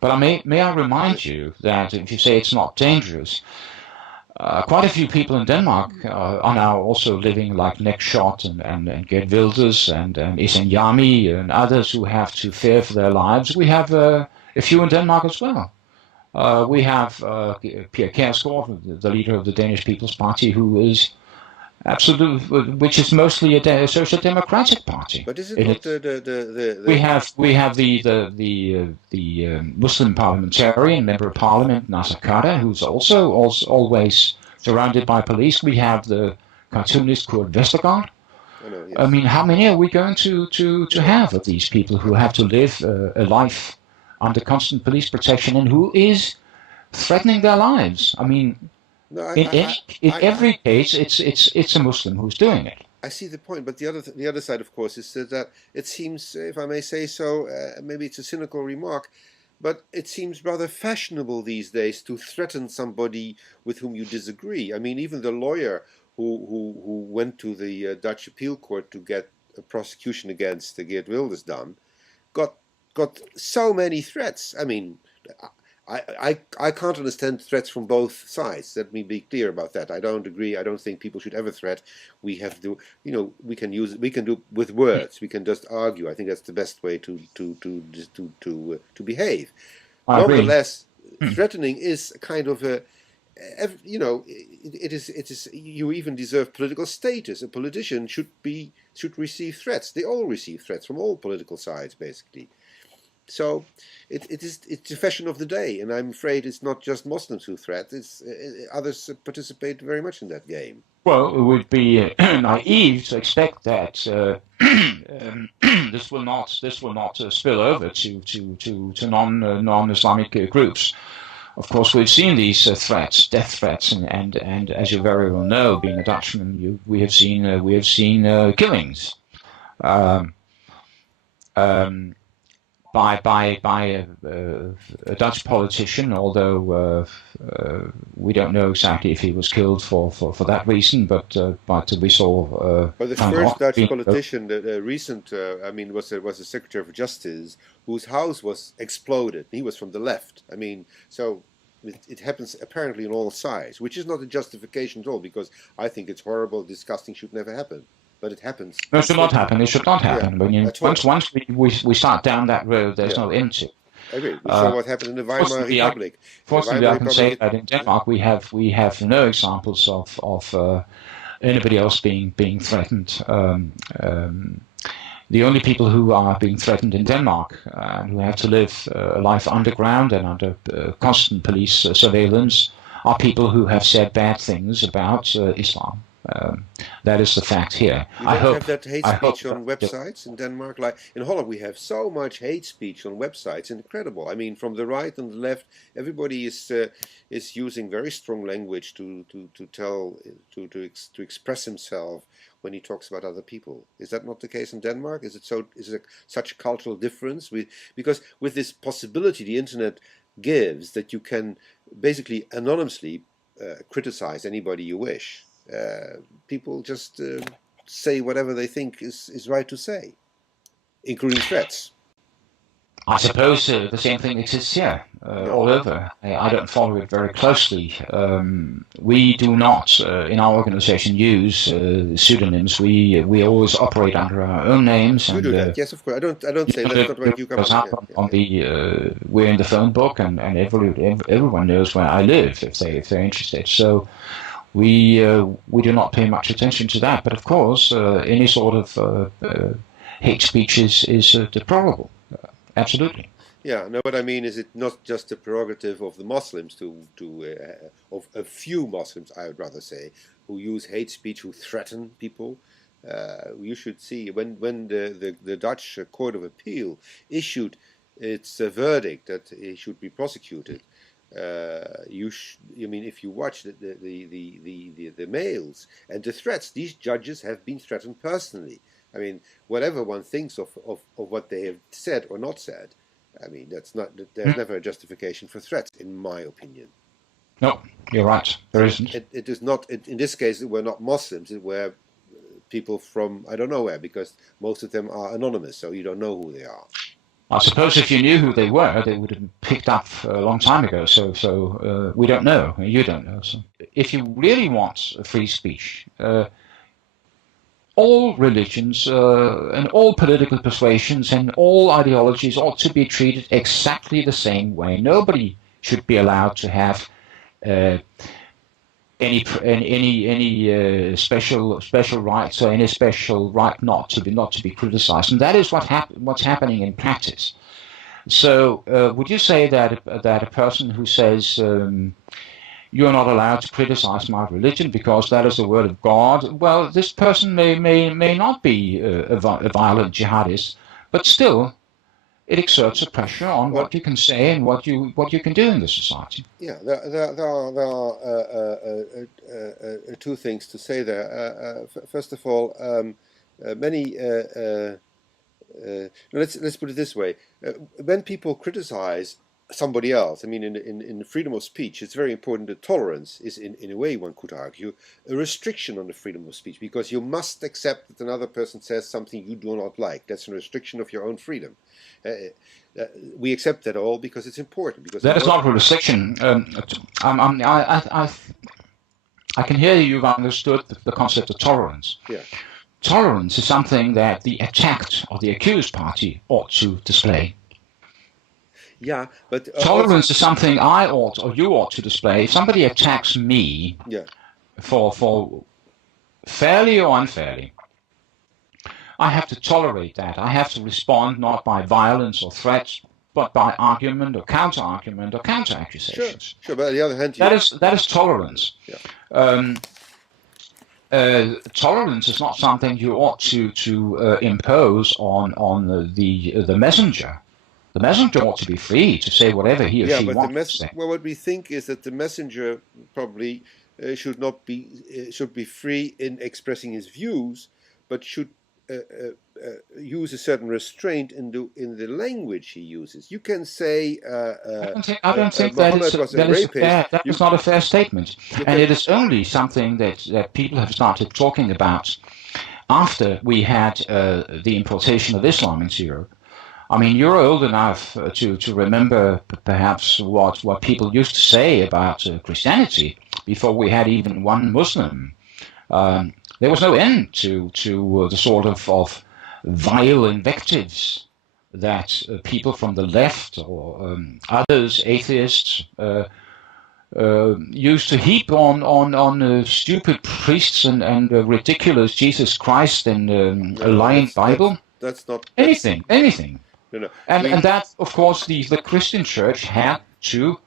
But may I remind you that if you say it's not dangerous, quite a few people in Denmark are now also living like Nick Schott and Geert Wilders and Isen Yami and others who have to fear for their lives. We have a few in Denmark as well. We have Pia Kjærsgaard, the leader of the Danish People's Party, who is which is mostly a social democratic party. But is it not the We have the Muslim parliamentarian, member of parliament, Nasser Khader, who's also always surrounded by police. We have the cartoonist Kurt Vestergaard. Yes. I mean, how many are we going to have of these people who have to live a life under constant police protection and who is threatening their lives? I mean, in every case, it's a Muslim who's doing it. I see the point, but the other side, of course, is that it seems, if I may say so, maybe it's a cynical remark, but it seems rather fashionable these days to threaten somebody with whom you disagree. I mean, even the lawyer who went to the Dutch appeal court to get a prosecution against Geert Wilders done, got so many threats. I mean, I can't understand threats from both sides. Let me be clear about that. I don't agree. I don't think people should ever threat. We have to, we can do with words. We can just argue. I think that's the best way to behave. Nonetheless, threatening is kind of a, it is. You even deserve political status. A politician should receive threats. They all receive threats from all political sides, basically. So it's a fashion of the day, and I'm afraid it's not just Muslims who threat. It's others participate very much in that game. Well, it would be naive to expect that this will not spill over to non-Islamic groups. Of course, we've seen these threats, death threats, and as you very well know, being a Dutchman, we have seen killings. By a Dutch politician, although we don't know exactly if he was killed for that reason, but we saw. Well, the first Dutch politician, the recent, was the Secretary of Justice, whose house was exploded. He was from the left. I mean, so it happens apparently on all sides, which is not a justification at all, because I think it's horrible, disgusting, should never happen. But it happens. No, it should not happen. It should not happen. Yeah, once we start down that road, there's no end to. I agree. We saw what happened in the Weimar Republic. Fortunately, I can say that in Denmark we have no examples of anybody else being threatened. The only people who are being threatened in Denmark and who have to live a life underground and under constant police surveillance are people who have said bad things about Islam. That is the fact here. You don't have that hate speech on websites in Denmark. Like in Holland, we have so much hate speech on websites. Incredible. I mean, from the right and the left, everybody is using very strong language to express himself when he talks about other people. Is that not the case in Denmark? Is it such a cultural difference? Because with this possibility the internet gives, that you can basically anonymously criticize anybody you wish. People just say whatever they think is right to say, including threats. I suppose the same thing exists here, all over. I don't follow it very closely. We do not, in our organization, use pseudonyms. We always operate under our own names. You do that, yes, of course. I don't say that's not what you come on the we're in the phone book, and everyone knows where I live if they're interested. So. We do not pay much attention to that, but of course, any sort of hate speech is deplorable. Absolutely. Yeah. No, what I mean is, it not just the prerogative of the Muslims of a few Muslims, I would rather say, who use hate speech, who threaten people. You should see when the Dutch Court of Appeal issued its verdict that he should be prosecuted. If you watch the mails and the threats, these judges have been threatened personally. I mean, whatever one thinks of what they have said or not said, I mean, there's never a justification for threats, in my opinion. No, you're right. There isn't. It is not. In this case, it were not Muslims. It were people from I don't know where, because most of them are anonymous, so you don't know who they are. I suppose if you knew who they were, they would have been picked up a long time ago. So we don't know. You don't know. So if you really want free speech, all religions and all political persuasions and all ideologies ought to be treated exactly the same way. Nobody should be allowed to have any special rights or any special right not to be criticized, and that is what's happening in practice. So, would you say that a person who says you're not allowed to criticize my religion because that is the word of God? Well, this person may not be a violent jihadist, but still, it exerts a pressure on what you can say and what you can do in the society. Yeah, there are two things to say there. First of all, many. Let's put it this way: when people criticize somebody else, I mean, in freedom of speech, it's very important that tolerance is, in a way, one could argue, a restriction on the freedom of speech, because you must accept that another person says something you do not like. That's a restriction of your own freedom. We accept that all because it's important. Because that is not a restriction. I can hear you've understood the concept of tolerance. Yeah. Tolerance is something that the attacked or the accused party ought to display. Yeah, but tolerance is something I ought or you ought to display. If somebody attacks me, for fairly or unfairly, I have to tolerate that. I have to respond not by violence or threats, but by argument or counter-argument or counter-accusations. Sure. But on the other hand, that is tolerance. Yeah. Tolerance is not something you ought to impose on the messenger. The messenger ought to be free to say whatever he or she wants to say. Well, what we think is that the messenger probably should be free in expressing his views, but should use a certain restraint in the language he uses. You can say I don't think that is not a fair statement, and it is only something that people have started talking about after we had the importation of Islam into Europe. I mean, you're old enough to remember perhaps what people used to say about Christianity before we had even one Muslim. There was no end to the sort of vile invectives that people from the left or others, atheists, used to heap on stupid priests and ridiculous Jesus Christ and a lying Bible. That's not anything. No. And that, of course, the Christian church had to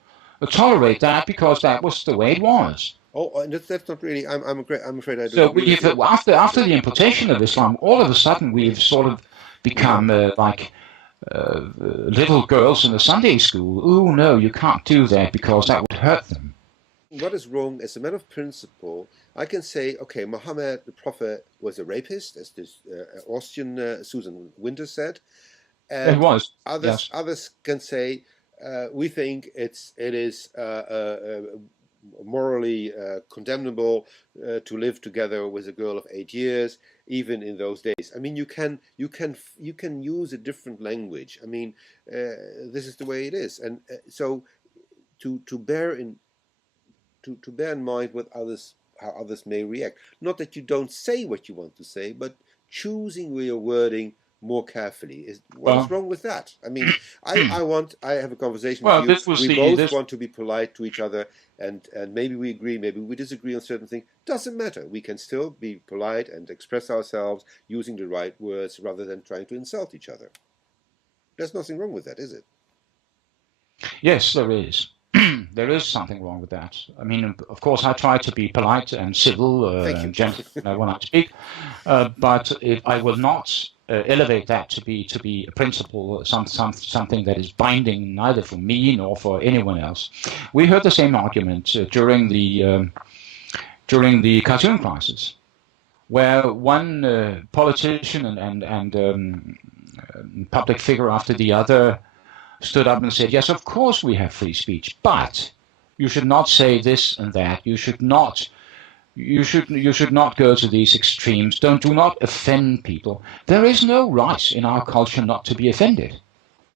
tolerate that because that was the way it was. Oh, that's not really. I'm afraid I don't. So after the importation of Islam, all of a sudden we've sort of become like little girls in a Sunday school. Oh no, you can't do that because that would hurt them. What is wrong? As a matter of principle, I can say, okay, Muhammad the Prophet was a rapist, as this Austrian Susan Winter said. And it was. Others can say we think it is morally condemnable to live together with a girl of 8 years, even in those days. I mean, you can use a different language. I mean, this is the way it is, and so to bear in mind how others may react. Not that you don't say what you want to say, but choosing your wording more carefully. What's wrong with that? I mean, I have a conversation with you. We both want to be polite to each other, and maybe we agree, maybe we disagree on certain things. Doesn't matter. We can still be polite and express ourselves using the right words rather than trying to insult each other. There's nothing wrong with that, is it? Yes, there is. There is something wrong with that. I mean, of course, I try to be polite and civil and gentle when I speak, but I will not elevate that to be a principle, something that is binding neither for me nor for anyone else. We heard the same argument during the cartoon crisis, where one politician and public figure after the other stood up and said, yes, of course we have free speech, but you should not say this and that. You should not go to these extremes. Do not offend people. There is no right in our culture not to be offended.